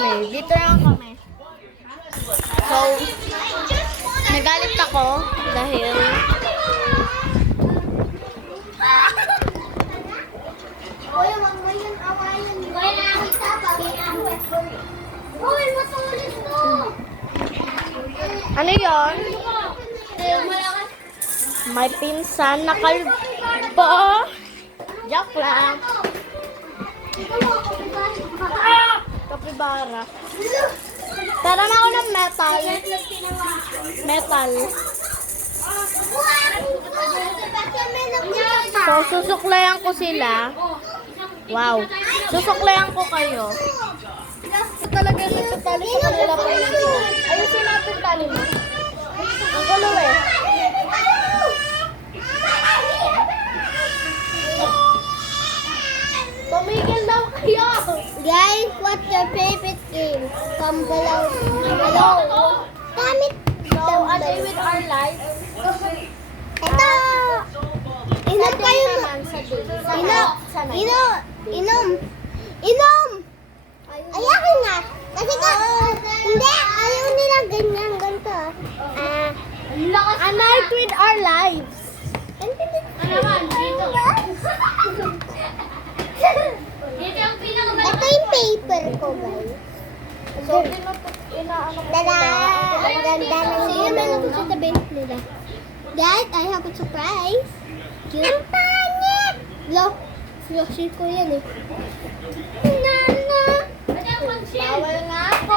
kami. Dito lang kami. So, nagalit ako dahil ano yun? May pinsan na kalbo. Joke lang. Kapibara. Tara na ako ng metal. Metal. So, susuklayan ko sila. Wow. Susuklayan ko kayo. Talaga nagtatali sa kanila pa rin. Ayusin natin tali mo. Ang gulo eh. Tumigil daw kayo. Guys, what's your favorite game? Comment below. Comment So, a day with our life. Ito! Inom kayo. Inom! Ayakin nga. Kasi hindi, ayaw nila ganyan, ganito. A night with our lives. Ito yung paper ko, guys. So, inaano ko Tada! sila. Ang ganda ng gulong. Sa tabi nila. Guys, I have a surprise. Cute. Ang pangit! Look, shit ko yan eh. Nana! Bawal nga ako.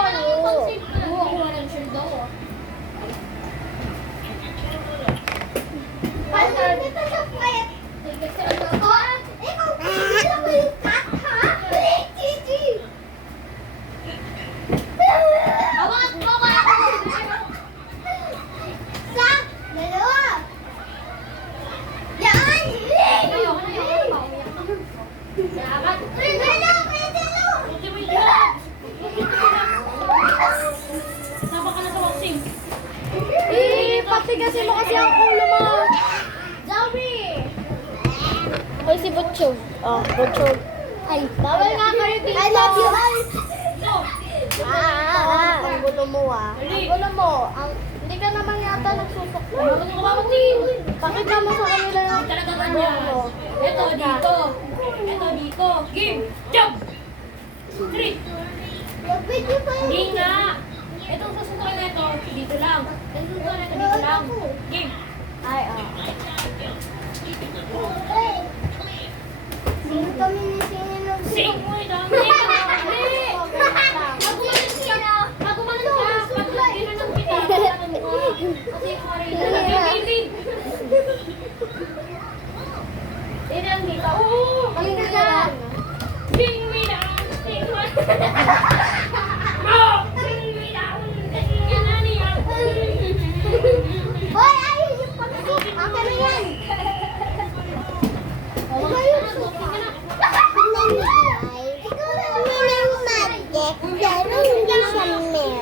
Patigasin mo kasi ang ulo mo. Zoe! Hoy, si Butchog. Oh, Butchog. Ay, bawal nga kayo dito. I love you. Ang gulo mo Ang gulo mo. Hindi ka naman yata nagsusukla. Pakita mo sa kanila yung buhok mo. Ito dito. Ito dito. Game. Jump. 3. Hindi nga. Ito susunod na ito. Dito lang. Ito susunod na ito dito lang. Game. Ay, Sino kami ni sino? Sing mo ito. Hindi. Magumanan ka. Pag-gina ng kita. Kasi kumarin na. Game. Ini ang dito. Oo. Pakita ka lang. Sing me down. Sing me down. Sing me down. Sing me down. Hoy, ayun yung pag-sip. Akin na yan. Ikaw yung Tingnan ni guys. Kami ng magic. Pero hindi siya meron.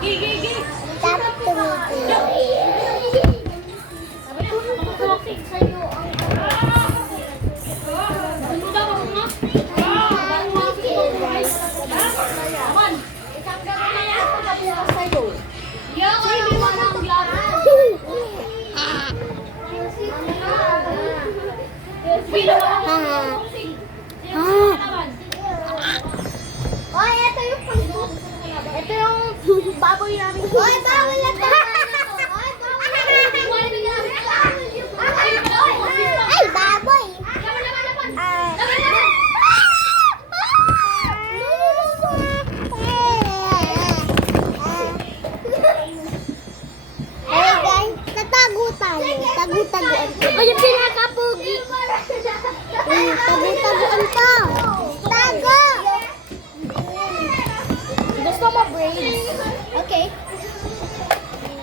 Gigi. Dapat tumigil. Sa'yo ang ano daw ako nga? Aman! Itanggal ko na yan. Sa'yo. Yan ka naman ang glass. Hoy, ito yung pag-sip. Ito yung baboy namin. Hoy, bawal na ito. Hoy, bawal na ito. Ay, baboy. Hey guys, tatago tayo. Tago-taguan ko. Ay, yung pinakapugi. Tago-taguan ko. Tago! Gusto mo braids? Okay.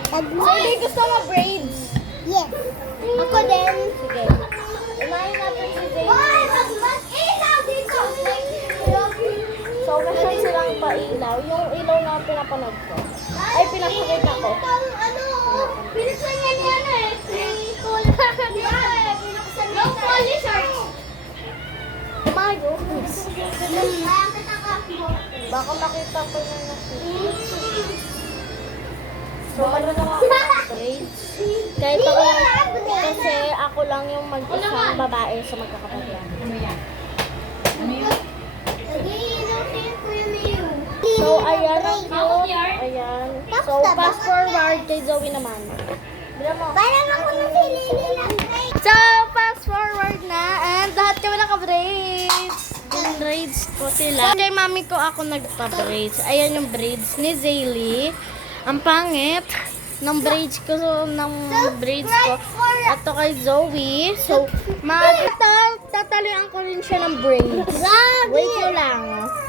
Tago. Hindi, gusto mo braids? Yes. Ako din. Sige. Unahin natin si Zay. Hoy, mag-isaw dito. So, meron silang pailaw. Yung ilaw na pinapanood ko. Ay, pinapakita ko. Itong ano, pinagsan niya ni ano eh. Si Cola. Pinagsan niya. Yung polish art. My goodness. Kaya Baka makita ko na yung So, marunong ako mag-braids. Kahit ako lang, kasi ako lang yung mag-isang babae sa magkakapatid. So, ayan ang cute. Ayan. So, fast forward kay Zoe naman. Bila mo. Parang ako na silili lang. So, fast forward na. And lahat kami naka-braids. Braids ko sila. Kay mami ko ako nagpa-braids. Ayan yung braids ni Zaylee. Ang pangit ng braids ko. Ito kay Zoe. So, tatalian ko rin siya ng braids. Wait mo lang.